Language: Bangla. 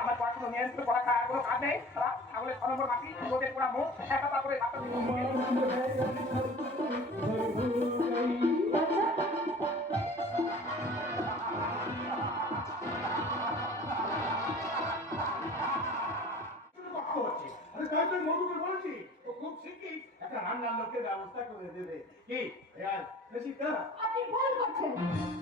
আমার পড়াশোনা নিয়ন্ত্রণ করা কোনো কাজ নেই ছাগলের 6 নম্বর মাটি রোদের পোড়া মুখ একা তারপরে বলেছি ও খুব শিখি একটা রান্নার লোকের ব্যবস্থা করে দেবে কি বেশি আপনি ভুল করছেন।